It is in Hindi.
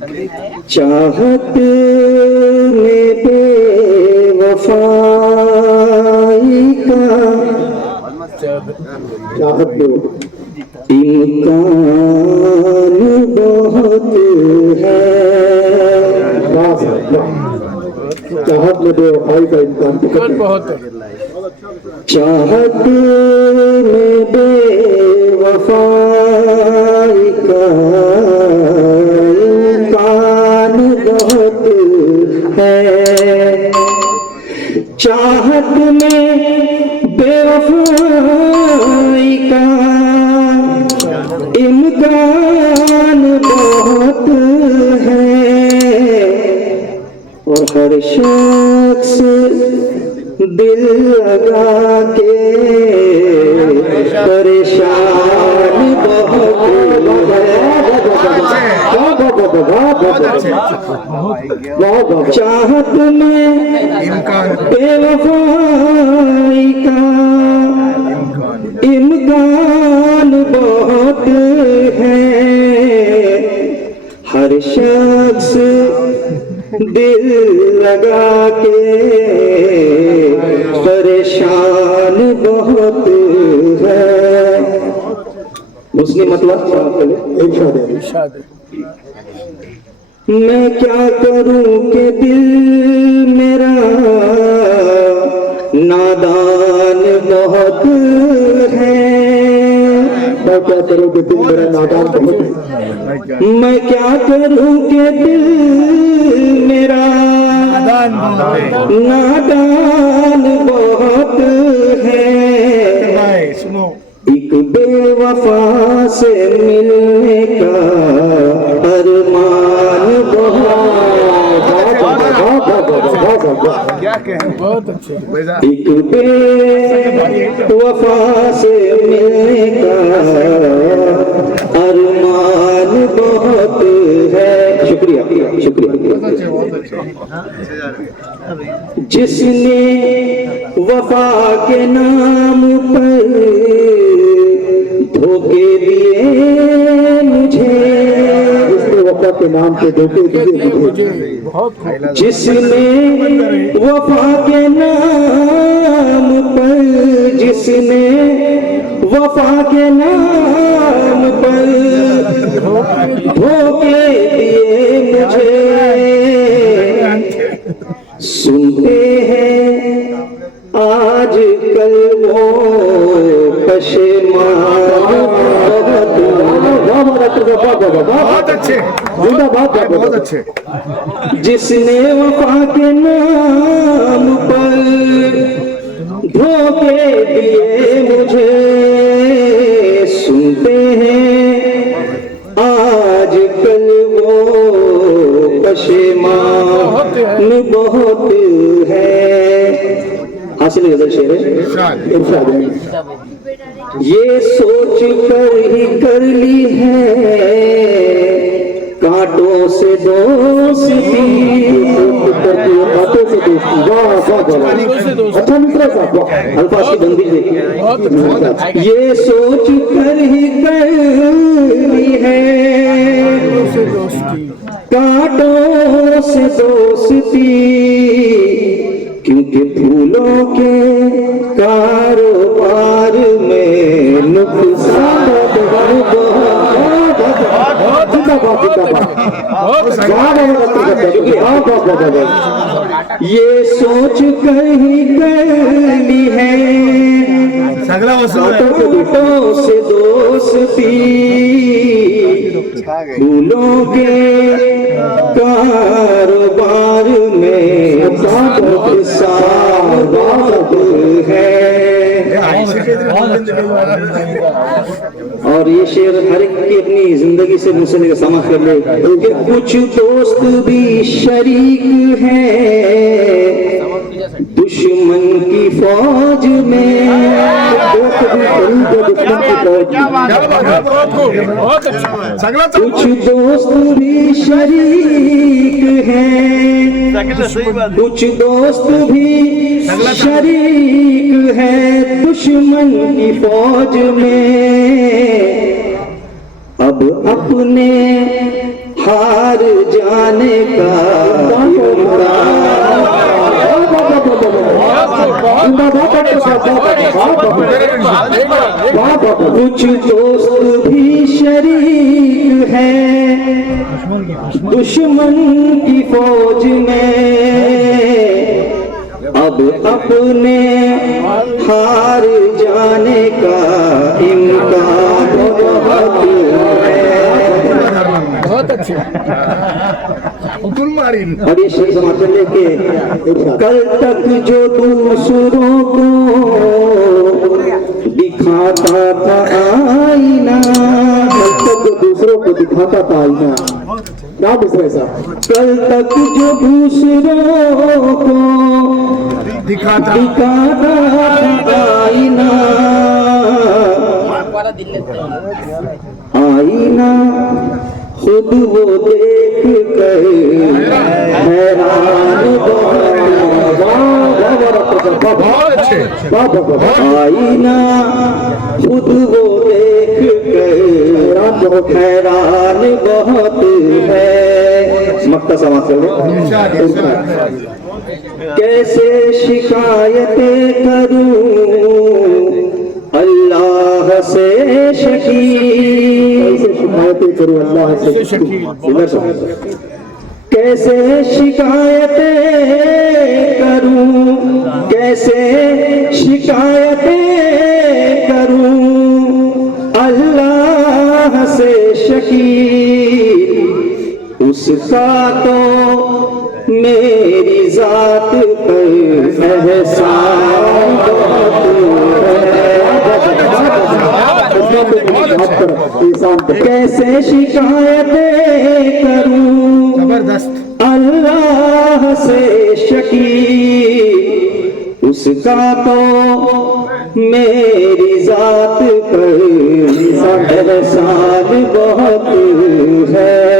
चाहत में बेवफाई का चाहत इम्कान बहुत है। चाहत में बेवफाई का इम्कान बहुत है। चाहत में बेवफाई का इम्कान बहुत है। चाहत में बेवफाई का इम्कान बहुत है और हर शख्स दिल लगा के परेशान बहुत है। चाहत में बेवफाई का इम्कान बहुत है। हर शख्स दिल लगा के परेशान बहुत है। मुस्लिम मतलब इरशाद है। मैं क्या करूं कि दिल मेरा नादान बहुत है। मैं क्या करूं कि दिल मेरा नादान बहुत है। मैं क्या करूं कि दिल मेरा नादान बहुत है। एक बेवफा से मिलने का अरमान बहुत अच्छे। एक बेवफा से मिलने का अरमान बहुत है। शुक्रिया शुक्रिया। जिसने वफा के नाम पर धोखे दिए मुझे, जिसने वफा के नाम पे धोखे दिए मुझे, जिसने वफा के नाम पर, जिसने वफा के नाम पर धोखे दिए मुझे, सुनते हैं आज कल वो पशेमान बहुत अच्छे बहुत अच्छे। जिसने वफा के नाम पर धोखे दिए मुझे, सुनते हैं आज कल वो पशेमान बहुत है। हासिल गजल शेर इरशाद है। ये सोच कर ही कर ली है कांटों से दोस्ती, कांटों से दोस्ती। वाह अच्छा मित्रा साहब, अल्फाज की बंदी देखिए। ये सोच कर ही कर ली है कांटों से दोस्ती, क्योंकि फूलों के कारोबार में नुकसान ये सोच कर ही कर ली है कांटों से दोस्ती, फूलों के कारोबार में है। और ये शेर हर एक की अपनी जिंदगी से मुझसे समझ कर ले कि कुछ दोस्त भी शरीक हैं दुश्मन की फौज में, कुछ दोस्त भी शरीक हैं, कुछ दोस्त भी शरीक है दुश्मन की फौज में। अब अपने हार जाने का कुछ दोस्त भी शरीक है दुश्मन की फौज में, अब अपने हार जाने का इम्कान बहुत अच्छे और ये शेर समर्थन लेके कल तक जो दूसरों को दिखाता था आईना, कल तक जो दूसरों को दिखाता था आईना, क्या दूसरा ऐसा, कल तक जो दूसरों को दिखाता था आईना, आईना खुद वो देख कर हैरान आईना खुद वो देख कर हैरान बहुत है। मक्ता समाप्त करो। कैसे शिकायतें करूं अल्लाह से शकील, शिकायतें करूं अल्लाह से शकील, कैसे शिकायतें करूं, कैसे शिकायतें करूं अल्लाह से शकील, उसका तो मेरी जात पर एहसान कैसे शिकायतें करूं अल्लाह से शकील, उसका तो मेरी जात पर एहसान बहुत है।